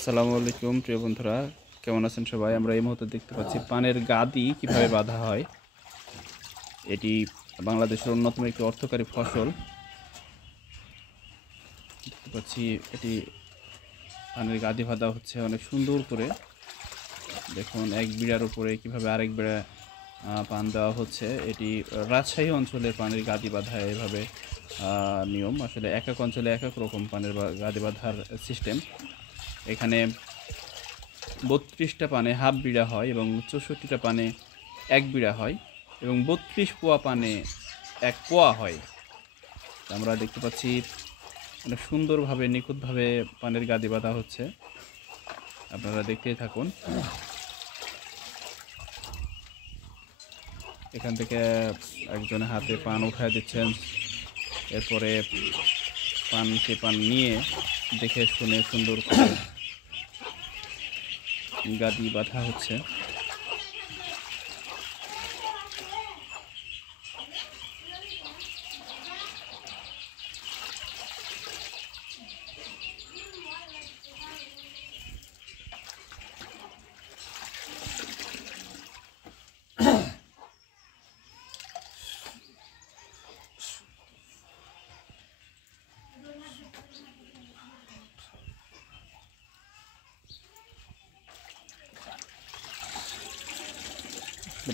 আসসালামু আলাইকুম প্রিয় বন্ধুরা, কেমন আছেন সবাই? আমরা এই মুহূর্তে দেখতে পাচ্ছি পানের গাদি কিভাবে বাঁধা হয়। এটি বাংলাদেশের অন্যতম একটি অর্থকরী ফসল। দেখতে পাচ্ছি এটি পানের গাদি বাঁধা হচ্ছে অনেক সুন্দর করে। দেখুন, এক বিড়ার উপরে কিভাবে আরেক বিড়া পান দেওয়া হচ্ছে। এটি রাজশাহী অঞ্চলের পানের গাদি বাঁধা এভাবে নিয়ম। আসলে এক এক অঞ্চলে এক এক রকম পানের গাদি বাঁধার সিস্টেম। এখানে 32টা পানে হাফ বিড়া হয় এবং 64টা পানে এক বিড়া হয় এবং 32 পোয়া পানে এক পোয়া হয়। আমরা দেখতে পাচ্ছি অনেক সুন্দরভাবে নিখুঁতভাবে পানের গাদি বাঁধা হচ্ছে। আপনারা দেখতেই থাকুন। এখান থেকে একজন হাতে পান উঠায় দিচ্ছেন, এরপরে পান নিয়ে দেখে শুনে সুন্দর করে গাদি বাঁধা হচ্ছে।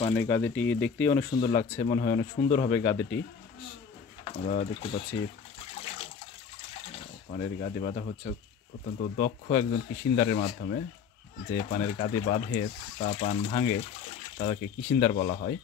পানের গাদিটি দেখতেই অনেক সুন্দর লাগছে, মনে হয় অনেক সুন্দর হবে গাদিটি। আমরা দেখতে পাচ্ছি পানের গাদি বাঁধা হচ্ছে অত্যন্ত দক্ষ একজন কিশিনদারের মাধ্যমে। যে পানের গাদি বাঁধে তা পান ভাঙে তাদেরকে কিশিনদার বলা হয়।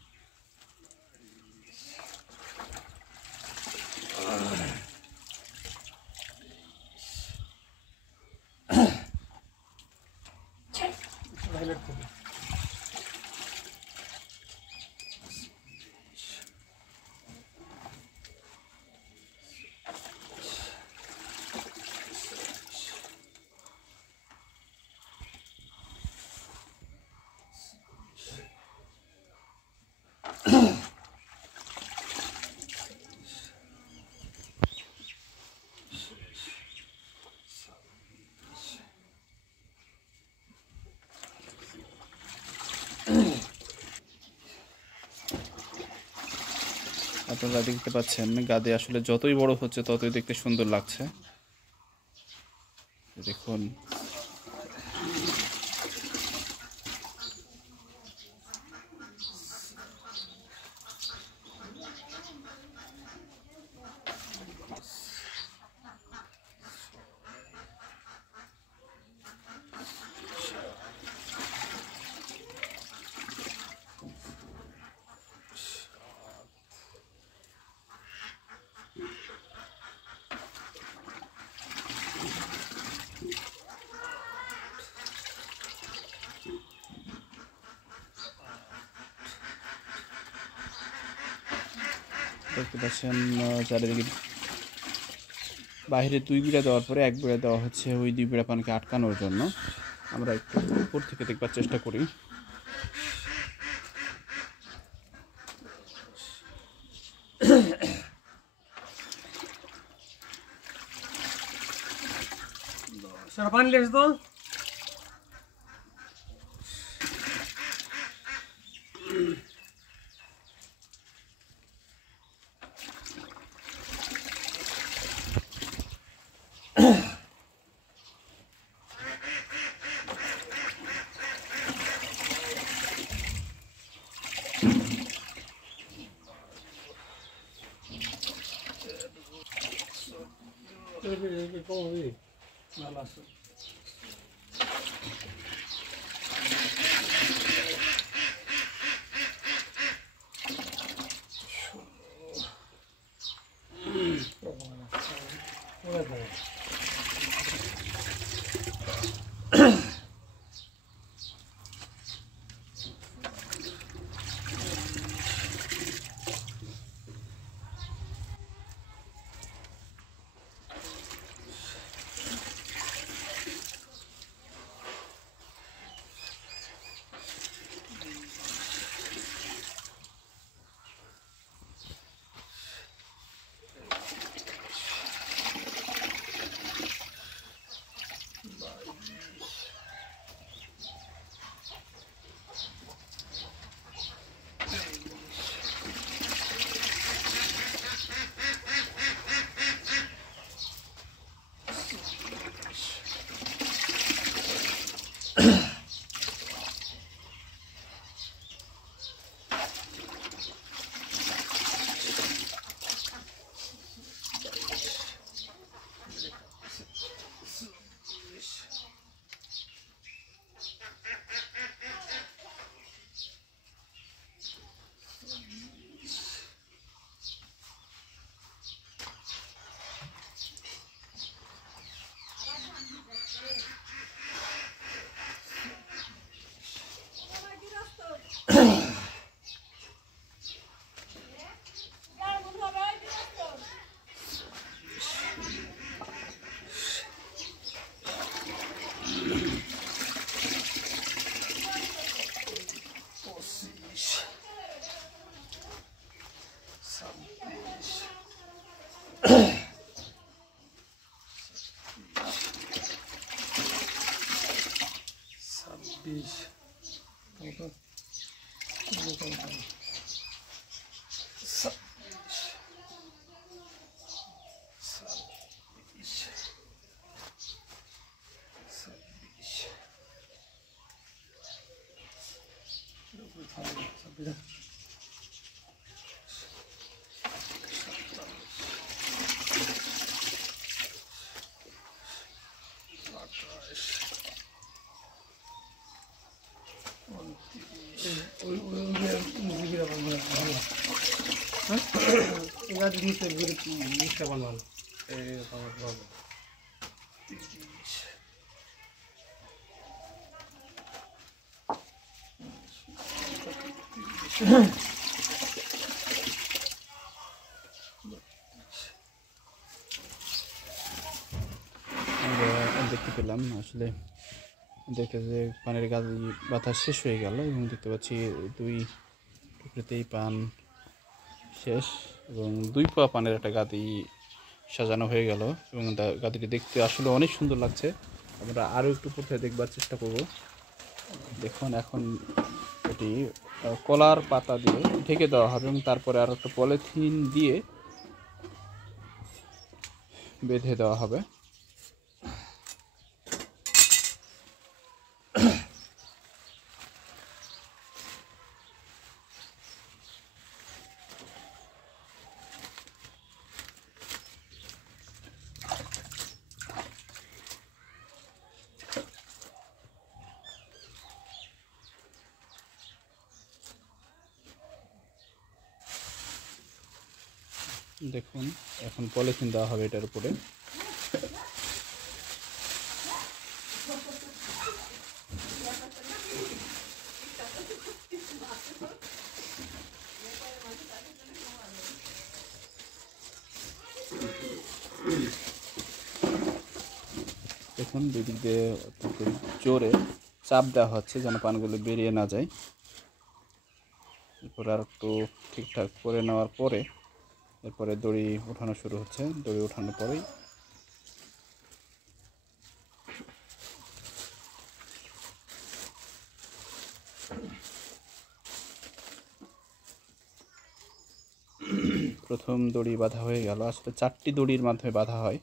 আপনারা দেখতে পাচ্ছেন গাদি আসলে যতই বড় হচ্ছে ততই দেখতে সুন্দর লাগছে। দেখুন, দেখতে পাচ্ছেন চারিদিকে বাইরে 2 বিড়া দেওয়ার পরে 1 বিড়া দেওয়া হচ্ছে ওই 2 বিড়া পানকে আটকানোর জন্য। আমরা একটু উপর থেকে দেখবার চেষ্টা করি। पानी ल्याएछ त দেখতে পেলাম আসলে দেখে যে পানের গাদি বাতা শেষ হয়ে গেল এবং দেখতে পাচ্ছি 2 টুকরোতেই পান শেষ এবং 2 পা পানের একটা গাদি সাজানো হয়ে গেল এবং গাদিটি দেখতে আসলে অনেক সুন্দর লাগছে। আমরা আরও একটু উপর থেকে দেখবার চেষ্টা করব। দেখুন এখন এটি কলার পাতা দিয়ে ঢেকে দেওয়া হবে এবং তারপরে আর একটা পলিথিন দিয়ে বেঁধে দেওয়া হবে। দেখুন এখন পলিথিন দেওয়া হবে এটার উপরে। দেখুন দুই দিক দিয়ে জোরে চাপ দেওয়া হচ্ছে যেন পানগুলো বেরিয়ে না যায়। এরপরে আর একটু ঠিকঠাক করে নেওয়ার পরে এরপরে দড়ি ওঠানো শুরু হচ্ছে। দড়ি ওঠানোর পরেই প্রথম দড়ি বাঁধা হয়ে গেল। আসলে 4টি দড়ির মাধ্যমে বাঁধা হয়।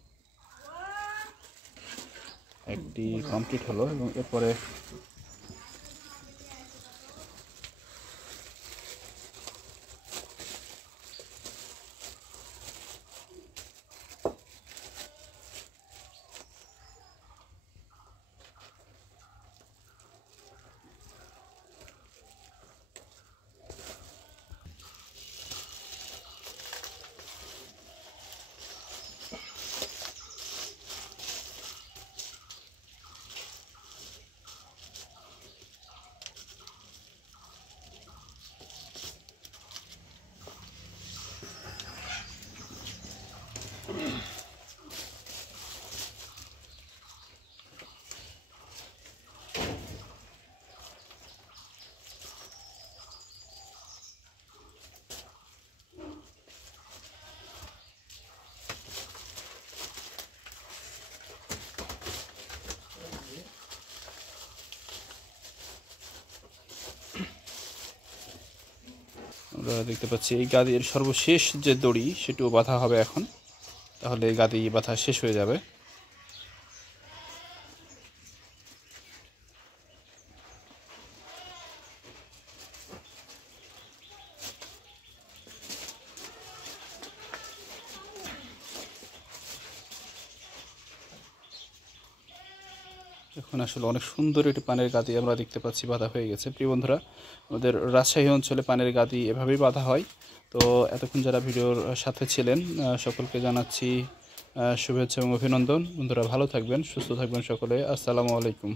একটি কমপ্লিট হলো এবং এরপরে আমরা দেখতে পাচ্ছি এই গাদির সর্বশেষ যে দড়ি সেটিও বাঁধা হবে এখন। তাহলে এই গাদি বাঁধা শেষ হয়ে যাবে। এখন আসলে অনেক সুন্দর একটি পানের গাদি আমরা দেখতে পাচ্ছি বাঁধা হয়ে গেছে। প্রিয় বন্ধুরা, আমাদের রাজশাহী অঞ্চলে পানের গাদি এভাবেই বাঁধা হয়। তো এতক্ষণ যারা ভিডিওর সাথে ছিলেন সকলকে জানাচ্ছি শুভেচ্ছা এবং অভিনন্দন। বন্ধুরা ভালো থাকবেন, সুস্থ থাকবেন সকলে। আসসালামু আলাইকুম।